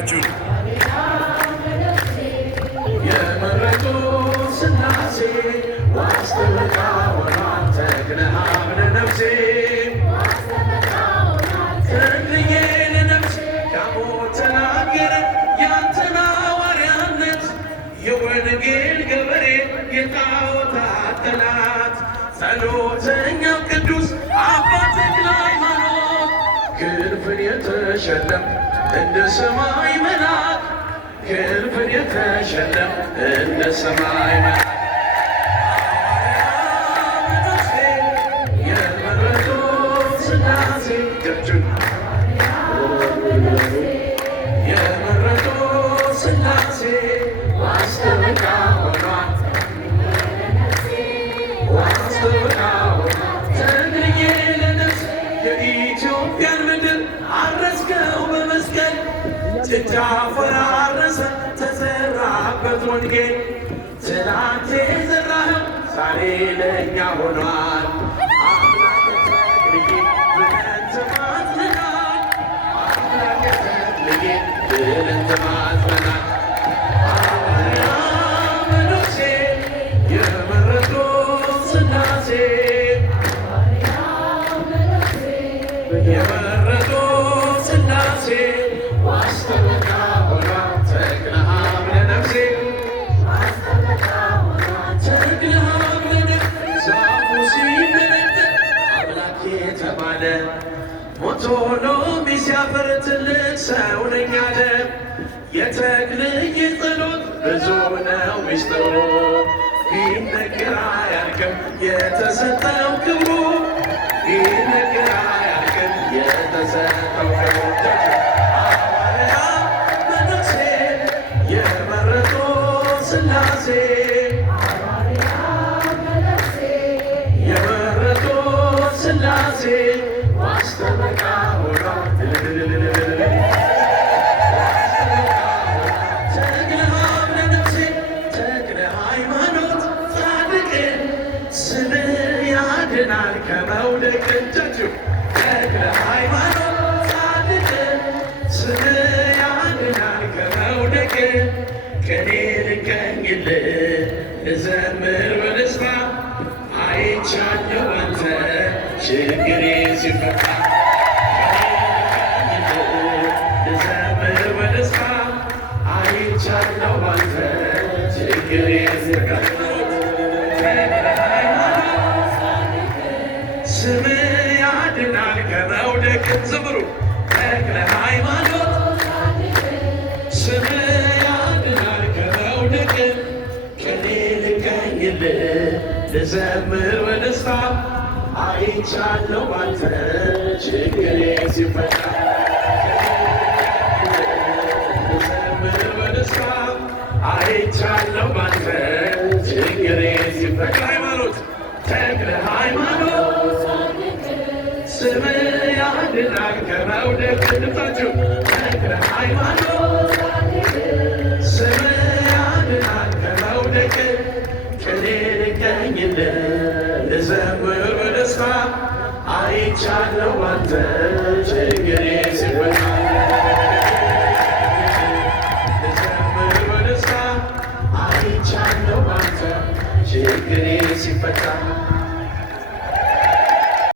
እጃችሁን የመረጡ ስላሴ ዋስተበቃ ሆኗል ተክለሃብ ለነፍሴ ተክልዬ ለነፍሴ ዳሞት ተናገረ ያንተን ሐዋርያነት የወንጌል ገበሬ የጣዖታት ጠላት ጸሎተኛው ቅዱስ አባ ተክለ ሃይማኖት ክንፍን የተሸለም እንደ ሰማይ መልአክ ክንፍን የተሸለም እንደ ሰማይ መልአክ የመረጡ ስላሴ የመረጡ ስላሴ ዋስተበቃ ሆኗል ዋስተበቃ ሆኗል ተክልዬ ለነፍሴ የኢትዮጵያን ምድር አረስከው በመስቀል ጭንጫ ፈራረሰ ተዘራበት ወንጌል ትናንት የዘራኸው ዛሬ ለእኛ ሆኗል። አምላከ ተክልዬ ብለን ተማጽነናል። አምላከ ተክልዬ ብለን ተማጽነናል። ሐዋርያ መነኩሴ የመረጡ ስላሴ የመረጡ ስላሴ ዋስተበቃ ሆኗል ተክለሃብ ለነፍሴ ተክለሃብ ለነፍሴ ዛፉ ሲመነጠር አምላክ የተባለ ሞቶ ሎሚ ሲያፈር ትልቅ ሰው ነኝ አለ። የተክልዬ ጸሎት ብዙ ነው ሚስጥሩ ቢነገር አያልቅም የተሰጠው ክብሩ ቢነገር አያልቅም የተሰጠው ክብሩ ሐዋርያ መነኩሴ የመረጡ ስላሴ የመረጡ ስላሴ ዋስተበቃ ሆኗል ተክለሃብ ለነፍሴ ተክለ ሃይማኖት ጻድቅ ስምህ ያድናል ከመውደቅ እጃችሁ ተክለ ሃይማኖት ጻድቅ ስምህ ያድናል ከመውደቅ ከኔ ልቀኝልህ ልዘምር በደስታ አይቻለሁ አንተ ችግሬ ሲፈታ ልዘምር በደስታ አይቻለሁ አንተ ችግሬ ሲፈታ ስምህ ያድናል ከመውደቅ ዘምሩ ተክለ ሃይማኖት ስምህ ያድናል ከመውደቅ ከኔ ልቀኝልህ ልዘምር በደስታ አይቻለሁ አንተ ችግሬ ሲፈታ ልዘምር በደስታ አይቻለሁ አንተ ችግሬ ሲፈታ ሃይማኖት ተክለ ሃይማኖት ስምህ ያድናል ከመውደቅ ድምፃችሁ ተክለ ሃይማኖት ስምህ ያድናል ከመውደቅ ከኔ ልቀኝልህ ልዘምር በደስታ አይቻለሁ አንተ ችግሬ